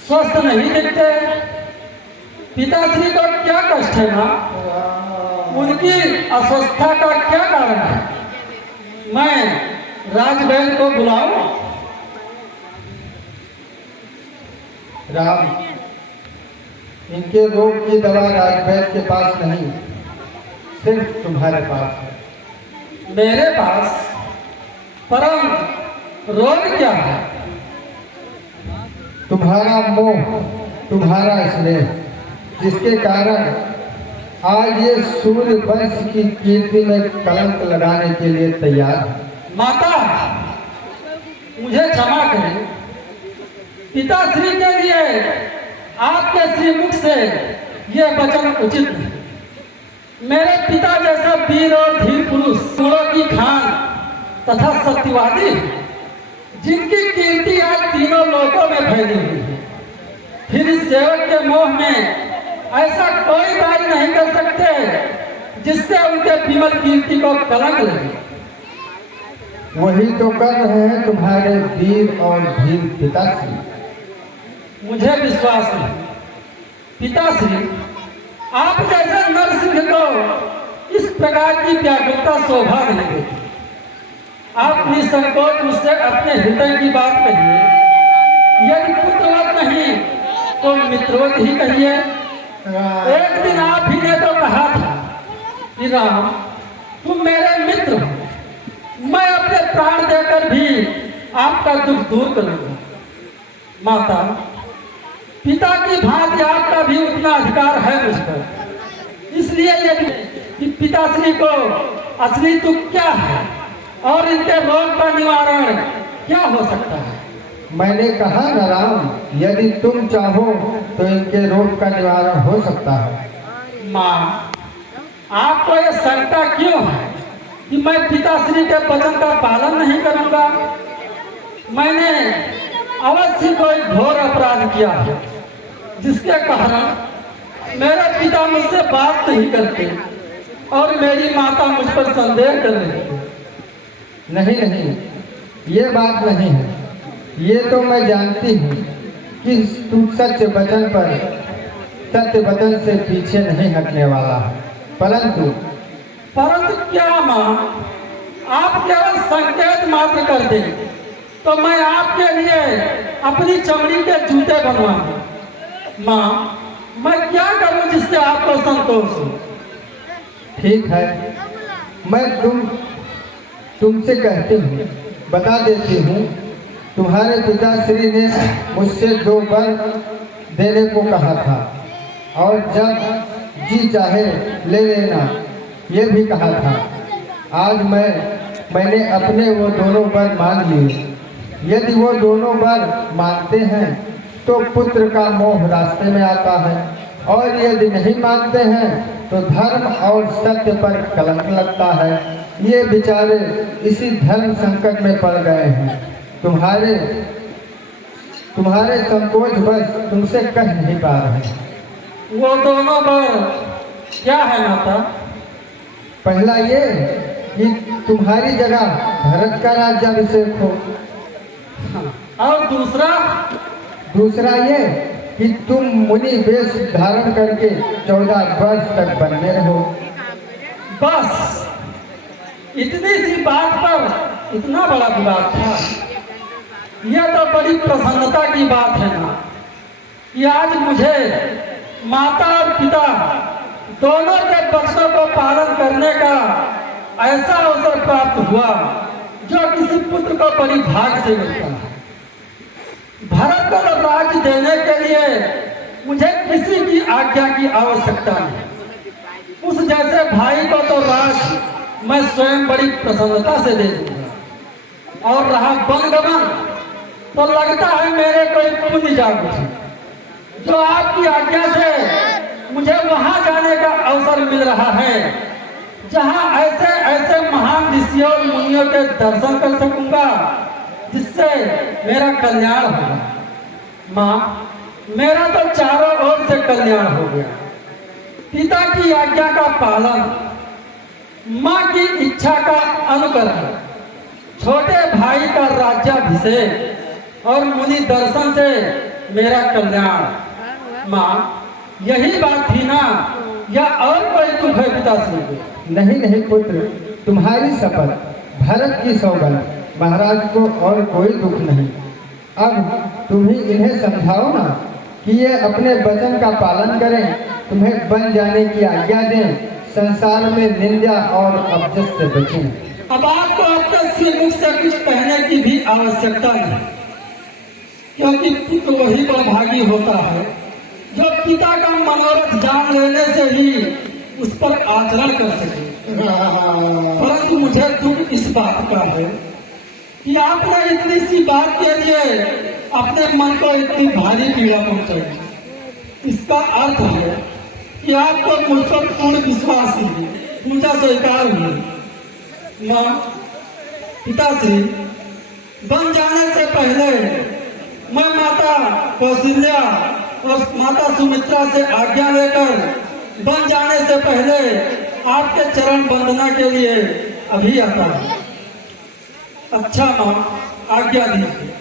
स्वस्थ नहीं दिखते। पिताश्री को क्या कष्ट है माँ? उनकी अस्वस्थता का क्या कारण है? मैं राजबैल को बुलाऊं? राम, इनके रोग की दवा राजबैल के पास नहीं, सिर्फ तुम्हारे पास है। मेरे पास? परम रोग क्या है? तुम्हारा मोह, तुम्हारा स्नेह, जिसके कारण आज ये सूर्य वंश की कीर्ति में कलंक लगाने के लिए तैयार है। माता, मुझे क्षमा करें। पिताश्री के लिए आपके श्रीमुख से यह वचन उचित नहीं। मेरे पिता जैसा वीर और धीर पुरुष, गुणों की खान तथा सत्यवादी, जिनकी कीर्ति आज तीनों लोकों में फैली हुई है, फिर इस सेवक के मोह में ऐसा कोई कार्य नहीं कर सकते जिससे उनके विमल कीर्ति को कलंक लगे। वही तो कर रहे हैं तुम्हारे वीर और धीर पिताश्री। मुझे विश्वास नहीं। पिताश्री, आप जैसे नरसिंह को इस प्रकार की व्याकुलता शोभा नहीं देती। आप निसंकोच मुझसे अपने हृदय की बात कहिए। यदि पुत्रवत नहीं तो मित्रवत ही कहिए। एक दिन आप ही ने तो कहा था कि राम, तुम मेरे मित्र हो, मैं अपने प्राण देकर भी आपका दुख दूर करूंगा। माता, पिता की भांति आपका भी उतना अधिकार है मुझ पर। इसलिए यदि पिताश्री को असली दुख क्या है और इनके रोग का निवारण क्या हो सकता है? मैंने कहा न राम, यदि तुम चाहो तो इनके रोग का निवारण हो सकता है। माँ, आपको यह शंका क्यों है कि मैं पिताश्री के वचन का पालन नहीं करूंगा? मैंने अवश्य कोई घोर अपराध किया है, जिसके कारण मेरे पिता मुझसे बात नहीं करते और मेरी माता मुझ पर संदेह कर रही है। नहीं नहीं, ये बात नहीं है। ये तो मैं जानती हूँ कि तू सत्य वचन से पीछे नहीं हटने वाला है। परंतु क्या माँ? आप केवल संकेत मात्र कर दें तो मैं आपके लिए अपनी चमड़ी के जूते बनवाऊंगा। माँ, मैं क्या करूं जिससे आपको संतोष हो? ठीक है, मैं तुमसे कहती हूँ, बता देती हूँ। तुम्हारे पिताश्री ने मुझसे 2 वर देने को कहा था और जब जी चाहे ले लेना ये भी कहा था। आज मैंने अपने वो दोनों वर मान लिए। यदि वो दोनों वर मानते हैं तो पुत्र का मोह रास्ते में आता है, और यदि नहीं मानते हैं तो धर्म और सत्य पर कलंक लगता है। ये बेचारे इसी धर्म संकट में पड़ गए हैं। तुम्हारे संकोच बस तुमसे कह नहीं पा रहे। वो दोनों वर क्या है माता? पहला ये कि तुम्हारी जगह भरत का राज्याभिषेक हो। और दूसरा ये कि तुम मुनि वेश धारण करके 14 वर्ष तक बनने रहो। बस इतनी सी बात पर इतना बड़ा विवाद था? यह तो बड़ी प्रसन्नता की बात है ना कि आज मुझे माता और पिता दोनों के वचनों को पालन करने का ऐसा अवसर प्राप्त हुआ जो किसी पुत्र को बड़ी भाग से मिलता है। भरत को राज्य देने के लिए मुझे किसी की आज्ञा की आवश्यकता नहीं। उस जैसे भाई को तो राज मैं स्वयं बड़ी प्रसन्नता से दे दूंगा। और रहा वनगमन, तो लगता है मेरे कोई पुण्य जाग उठी, जो आपकी आज्ञा से मुझे वहां जाने का अवसर मिल रहा है जहां ऐसे ऐसे महान ऋषियों और मुनियों के दर्शन कर सकूंगा जिससे मेरा कल्याण होगा। माँ, मेरा तो चारों ओर से कल्याण हो गया। पिता की आज्ञा का पालन, माँ की इच्छा का अनुकरण, छोटे भाई का राज्याभिषेक और मुनि दर्शन से मेरा कल्याण। माँ, यही बात थी ना, या और कोई दुख है पिताश्री को? नहीं नहीं पुत्र, तुम्हारी शपथ, भारत की सौगंध, महाराज को और कोई दुख नहीं। अब तुम ही इन्हें समझाओ ना कि ये अपने वचन का पालन करें, तुम्हें बन जाने की आज्ञा दें, संसार में निंदा और अपजस से बचें। अब आपको अपने श्रीमुख से कुछ कहने की भी आवश्यकता नहीं, क्योंकि पुत्र वही बड़भागी होता है जो पिता का मनोरथ जान लेने से ही उस पर आचरण कर सके। परंतु मुझे दुख इस बात का है कि आपने इतनी सी बात के लिए अपने मन को इतनी भारी पीड़ा पहुंचाई। इसका अर्थ है कि आपको मुझ पर पूर्ण विश्वास नहीं, मुझे स्वीकार नहीं। माँ, पिताश्री, बन जाने से पहले मैं माता कौशल्या और माता सुमित्रा से आज्ञा लेकर बन जाने से पहले आपके चरण वंदना के लिए अभी आता हूँ। अच्छा माँ, आज्ञा दीजिए।